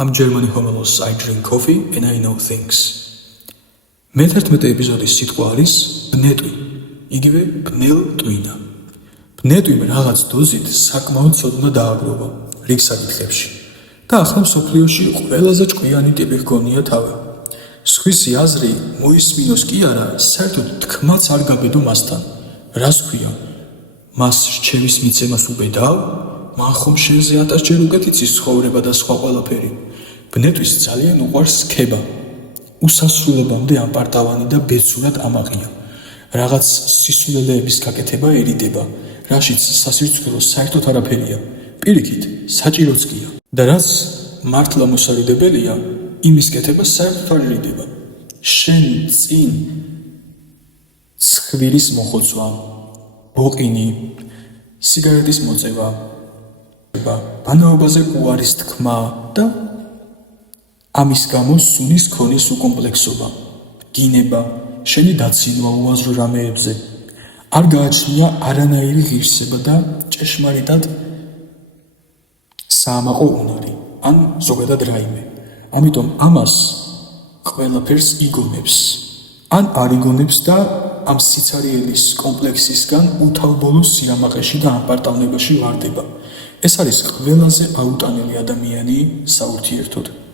I'm German homelos, I drink coffee and I know things. მე-11 ეპიზოდის სიტყვა არის ბნეტვი, იგივე ბნელტვინა. ბნეტვიმ რაღაც დოზით საკმაოდ ცოდნა დააგროვა რიგ საკითხებში და ახლა მსოფლიოში ყველაზე ჭკვიანი ტიპი ჰგონია თავი. სხვისი აზრი მოისმინოს კი არა, საერთოდ თქმაც არ გაბედო მასთან. რას ქვია? მას რჩევის მიცემას უბედავ? მან ხომ შენზე 1000 ჯერ უკეთ იცის ცხოვრება და სხვა ყველაფერი. ბნეტვის ძალიან უყვარს სქება. უსასრულობამდე ამპარტავანი და ბეწურად ამაყია. რაღაც სისულელეების გაკეთებაერიდება, რაშიც სასირცქვილო საერთოდ არაფერია. პირიქით, საჭიროც გია. და რაც მართლა მოსარიდებელია, იმის კეთება საერთოდ არერიდება. შენ წინ ცხვირის მოხოცვა, ბოყინი, სიგარეტის მოწევა, ბანაობაზე უარის თქმა და ამის გამო სუნის ქონის უკომპლექსობა, დინება, შენი დაცინვა უაზრო რამეებზე, არ გააჩნია არანაირი ღირსება და ჭეშმარიტად საამაყო უნარი, ან ზოგადად რაიმე. ამიტომ ამას ყველაფერს იგონებს, ან არ იგონებს და ამ სიცარიელის კომპლექსისგან უთავბოლო სიამაყეში და ამპარტავნებაში ვარდება. ეს არის ყველაზე აუტანელი ადამიანი საურთიერთოდ.